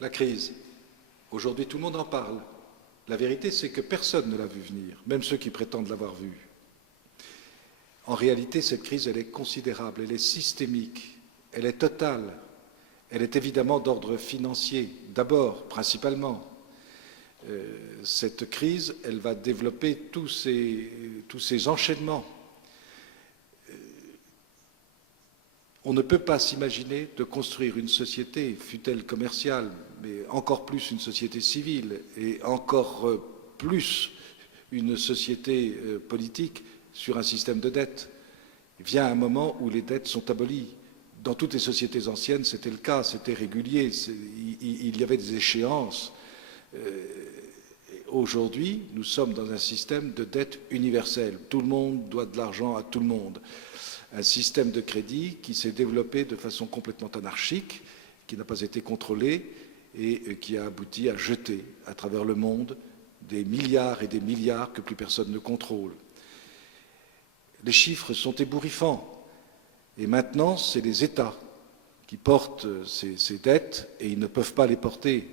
La crise. Aujourd'hui, tout le monde en parle. La vérité, c'est que personne ne l'a vu venir, même ceux qui prétendent l'avoir vu. En réalité, cette crise, elle est considérable, elle est systémique, elle est totale. Elle est évidemment d'ordre financier, d'abord, principalement. Cette crise, elle va développer tous ces enchaînements. On ne peut pas s'imaginer de construire une société, fût-elle commerciale, mais encore plus une société civile et encore plus une société politique sur un système de dettes. Il vient un moment où les dettes sont abolies. Dans toutes les sociétés anciennes, c'était le cas, c'était régulier, il y avait des échéances. Aujourd'hui, nous sommes dans un système de dette universelle. Tout le monde doit de l'argent à tout le monde. Un système de crédit qui s'est développé de façon complètement anarchique, qui n'a pas été contrôlé et qui a abouti à jeter à travers le monde des milliards et des milliards que plus personne ne contrôle. Les chiffres sont ébouriffants. Et maintenant, c'est les États qui portent ces dettes et ils ne peuvent pas les porter,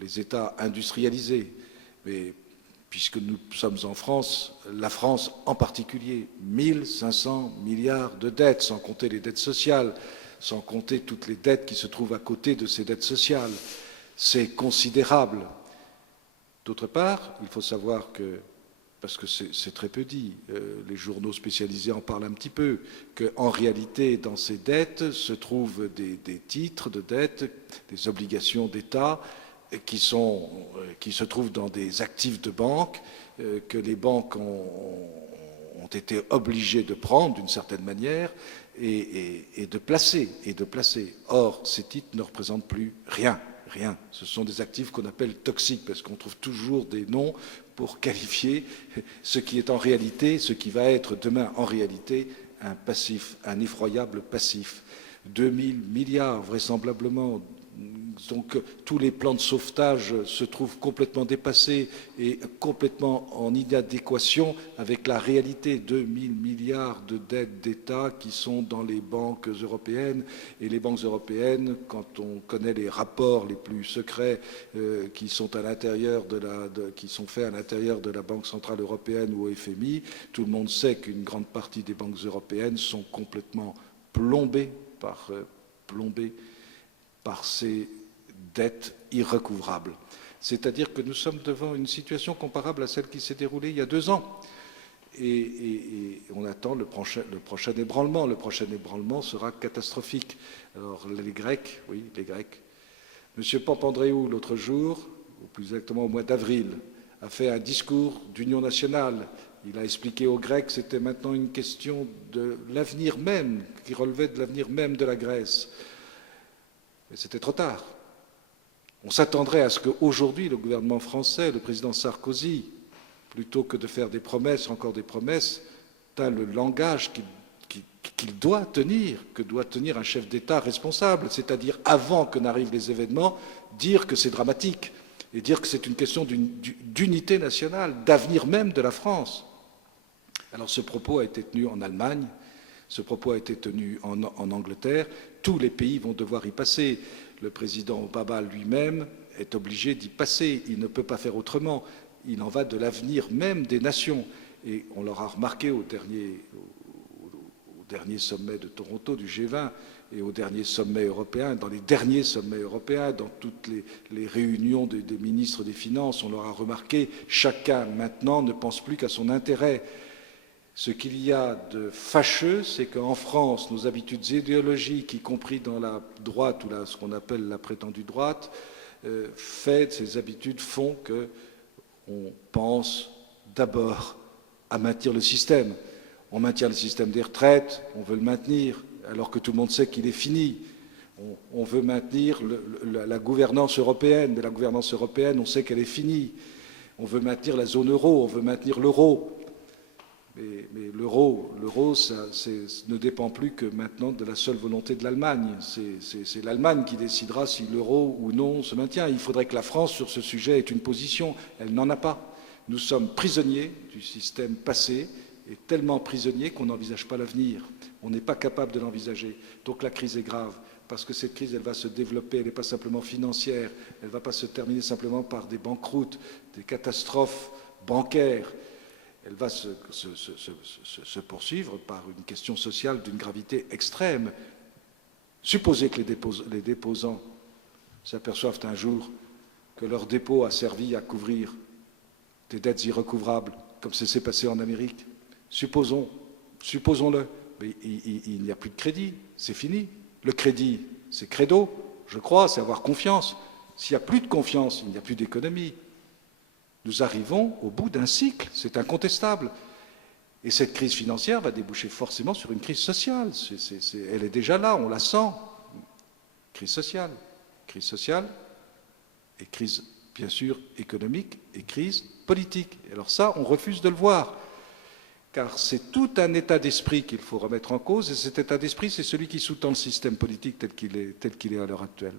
les États industrialisés. Mais puisque nous sommes en France, la France en particulier, 1500 milliards de dettes, sans compter les dettes sociales, sans compter toutes les dettes qui se trouvent à côté de ces dettes sociales. C'est considérable. D'autre part, il faut savoir que, parce que c'est très peu dit, les journaux spécialisés en parlent un petit peu, qu'en réalité, dans ces dettes se trouvent des titres de dette, des obligations d'État, qui se trouvent dans des actifs de banque, que les banques ont été obligées de prendre d'une certaine manière et de placer. Or, ces titres ne représentent plus rien. Rien. Ce sont des actifs qu'on appelle toxiques, parce qu'on trouve toujours des noms pour qualifier ce qui est en réalité, ce qui va être demain en réalité un passif, un effroyable passif. 2000 milliards vraisemblablement. Donc tous les plans de sauvetage se trouvent complètement dépassés et complètement en inadéquation avec la réalité. 2000 milliards de dettes d'État qui sont dans les banques européennes. Et les banques européennes, quand on connaît les rapports les plus secrets qui sont à l'intérieur qui sont faits à l'intérieur de la Banque centrale européenne ou au FMI, tout le monde sait qu'une grande partie des banques européennes sont complètement plombées par ces dettes irrecouvrables. C'est-à-dire que nous sommes devant une situation comparable à celle qui s'est déroulée il y a 2 ans. Et on attend le prochain ébranlement. Le prochain ébranlement sera catastrophique. Alors les Grecs, oui, les Grecs. M. Papandréou, l'autre jour, ou plus exactement au mois d'avril, a fait un discours d'union nationale. Il a expliqué aux Grecs que c'était maintenant une question de l'avenir même, qui relevait de l'avenir même de la Grèce. Mais c'était trop tard. On s'attendrait à ce qu'aujourd'hui, le gouvernement français, le président Sarkozy, plutôt que de faire des promesses, encore des promesses, ait le langage qu'il doit tenir, que doit tenir un chef d'État responsable, c'est-à-dire avant que n'arrivent les événements, dire que c'est dramatique et dire que c'est une question d'unité nationale, d'avenir même de la France. Alors ce propos a été tenu en Allemagne, ce propos a été tenu en Angleterre, tous les pays vont devoir y passer. Le président Obama lui-même est obligé d'y passer, il ne peut pas faire autrement. Il en va de l'avenir même des nations. Et on l'aura remarqué au dernier sommet de Toronto du G20 et au dernier sommet européen, dans les derniers sommets européens, dans toutes les réunions des ministres des Finances, on l'aura remarqué, chacun maintenant ne pense plus qu'à son intérêt. Ce qu'il y a de fâcheux, c'est qu'en France, nos habitudes idéologiques, y compris dans la droite ou ce qu'on appelle la prétendue droite, ces habitudes font qu'on pense d'abord à maintenir le système. On maintient le système des retraites, on veut le maintenir, alors que tout le monde sait qu'il est fini. On veut maintenir la gouvernance européenne, mais la gouvernance européenne, on sait qu'elle est finie. On veut maintenir la zone euro, on veut maintenir l'euro. Mais l'euro, ça ne dépend plus que maintenant de la seule volonté de l'Allemagne. C'est l'Allemagne qui décidera si l'euro ou non se maintient. Il faudrait que la France, sur ce sujet, ait une position. Elle n'en a pas. Nous sommes prisonniers du système passé et tellement prisonniers qu'on n'envisage pas l'avenir. On n'est pas capable de l'envisager. Donc la crise est grave, parce que cette crise, elle va se développer, elle n'est pas simplement financière, elle ne va pas se terminer simplement par des banqueroutes, des catastrophes bancaires. Elle va se poursuivre par une question sociale d'une gravité extrême. Supposez que les déposants s'aperçoivent un jour que leur dépôt a servi à couvrir des dettes irrecouvrables, comme ça s'est passé en Amérique. Supposons-le. Mais il n'y a plus de crédit, c'est fini. Le crédit, c'est credo, je crois, c'est avoir confiance. S'il n'y a plus de confiance, il n'y a plus d'économie. Nous arrivons au bout d'un cycle, c'est incontestable. Et cette crise financière va déboucher forcément sur une crise sociale. Elle est déjà là, on la sent. Crise sociale et crise, bien sûr, économique et crise politique. Et alors ça, on refuse de le voir. Car c'est tout un état d'esprit qu'il faut remettre en cause, et cet état d'esprit, c'est celui qui sous-tend le système politique tel qu'il est à l'heure actuelle.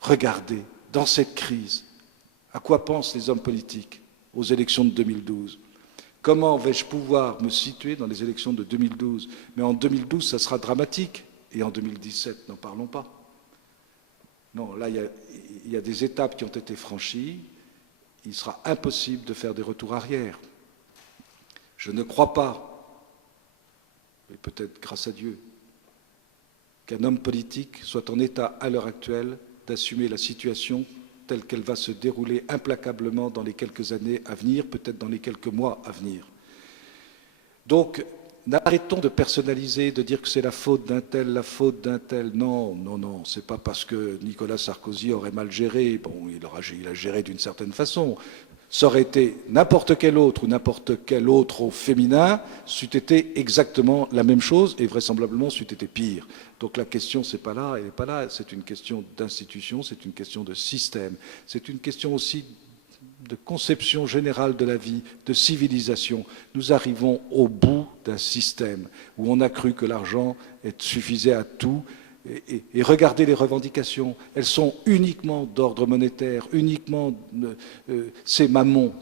Regardez, dans cette crise, à quoi pensent les hommes politiques aux élections de 2012 ? Comment vais-je pouvoir me situer dans les élections de 2012 ? Mais en 2012, ça sera dramatique, et en 2017, n'en parlons pas. Non, là, il y a des étapes qui ont été franchies, il sera impossible de faire des retours arrière. Je ne crois pas, et peut-être grâce à Dieu, qu'un homme politique soit en état à l'heure actuelle d'assumer la situation telle qu'elle va se dérouler implacablement dans les quelques années à venir, peut-être dans les quelques mois à venir. Donc, arrêtons de personnaliser, de dire que c'est la faute d'un tel, la faute d'un tel. Non, non, non, c'est pas parce que Nicolas Sarkozy aurait mal géré. Bon, il a géré d'une certaine façon. Ça aurait été n'importe quel autre ou n'importe quel autre au féminin, c'eût été exactement la même chose et vraisemblablement c'eût été pire. Donc la question, c'est pas là, elle n'est pas là, c'est une question d'institution, c'est une question de système, c'est une question aussi de conception générale de la vie, de civilisation. Nous arrivons au bout d'un système où on a cru que l'argent suffisait à tout. Et regardez les revendications, elles sont uniquement d'ordre monétaire, uniquement c'est Mammon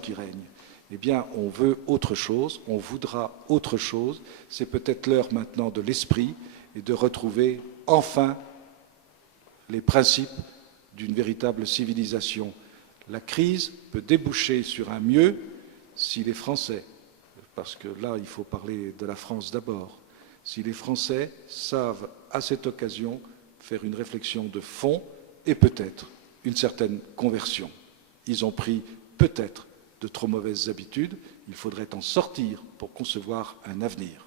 qui règne. Eh bien, on veut autre chose, on voudra autre chose. C'est peut-être l'heure maintenant de l'esprit et de retrouver enfin les principes d'une véritable civilisation. La crise peut déboucher sur un mieux si les Français, parce que là, il faut parler de la France d'abord, si les Français savent à cette occasion faire une réflexion de fond et peut-être une certaine conversion. Ils ont pris peut-être de trop mauvaises habitudes, il faudrait en sortir pour concevoir un avenir.